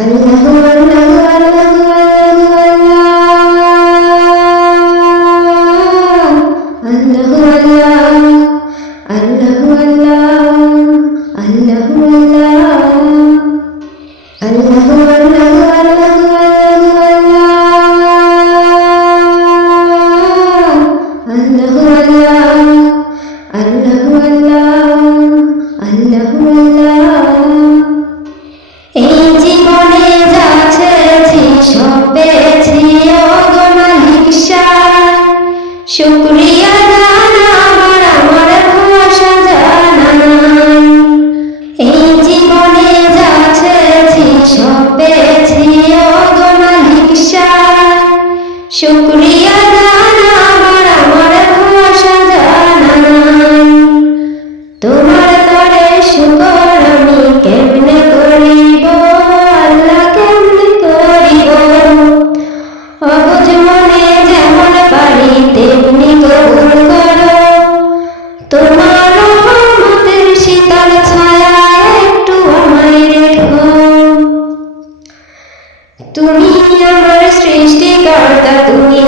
আল্লাহু আল্লাহু আল্লাহু আল্লাহু আল্লাহ আল্লাহু আল্লাহ আল্লাহু আল্লাহ আল্লাহু আল্লাহু আল্লাহু আল্লাহু আল্লাহু এই জীবনে যা ছেড়েছি সব পেয়েছি ওগো মালিক শাহ, শুকরিয়া জানাবার আমার ভাষা জানা নাই। এই জীবনে যা ছেড়েছি সব পেয়েছি ওগো মালিক শাহ, শুকরিয়া জানাবার আমার ভাষা জানা নাই। তোমার তরে শুকর আমি কেমনে করিব আল্লাহ, কেমনে করিব? অবুঝ মনে যেমন পারি তেমনি কবুল করো। তোমার রহমতের শীতল ছায়া একটু আমায় রেখো। তুমি আমার সৃষ্টিকর্তা, তুমি